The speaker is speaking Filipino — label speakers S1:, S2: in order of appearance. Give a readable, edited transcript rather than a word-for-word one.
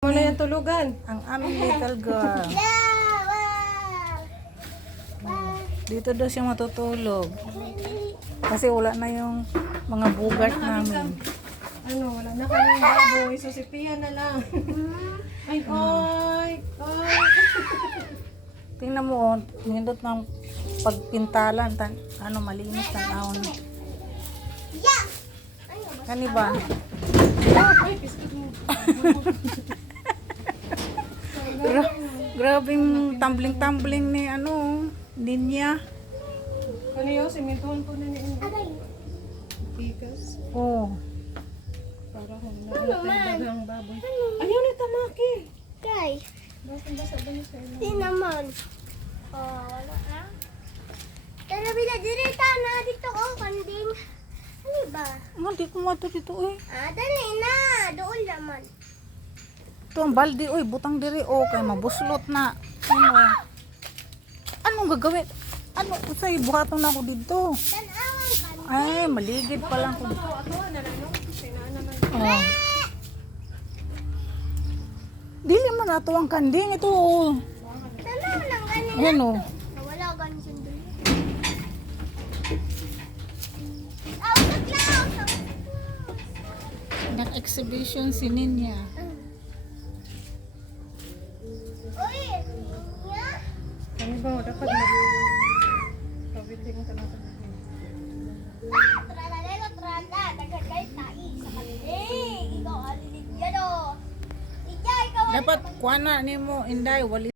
S1: na yung tulugan.
S2: ang aming little girl. Dito daw siya matutulog. Kasi wala na yung mga bugat namin.
S1: Ano, wala na kaming baboy. So si Pia na lang. Ay, ay, ay.
S2: Tingnan mo, nindot ng pagpintalan. Ano, malinis ng ahon. Kani ba?
S1: Ay, biskit mo.
S2: Grabing tumbling-tumbling ni ano, linya.
S1: Kaniyo, simintuhan ko na niya. Tikas.
S2: Oh.
S1: Para kung daghang baboy. Ayaw ni Tamaki.
S3: Kay,
S1: Basta ba niya sa'yo?
S3: di naman. Oh, wala na. Pero bila dirita na dito ko, kanding. Ano ba?
S2: Hindi ko mato dito, eh.
S3: Dali na. Doon naman.
S2: Ito ang baldi, oy, butang diri, oh, kay mabuslot na. Ano? Anong gagawin? Ano, usay, buhaton na ako dito.
S3: Tanawang kanding.
S2: Ay, maligid pa lang ko.
S1: Ato, na lang, no? Sina naman.
S2: Oh. Dili man ato ang kanding, ito, oh.
S3: Tanaw lang ganyan.
S2: Ayan, oh.
S3: Wala ganyan sundalo. Out lang.
S2: Nag-exhibition si Ninya.
S3: Uy, niya.
S1: Kami ba, dapat pabiting ka natin.
S3: Tralalelo, trala. Dagat kayo tayo sa kanding. Ikaw, alilig yan o. Ikaw,
S2: Dapat kuha na ni mo, Inday, wali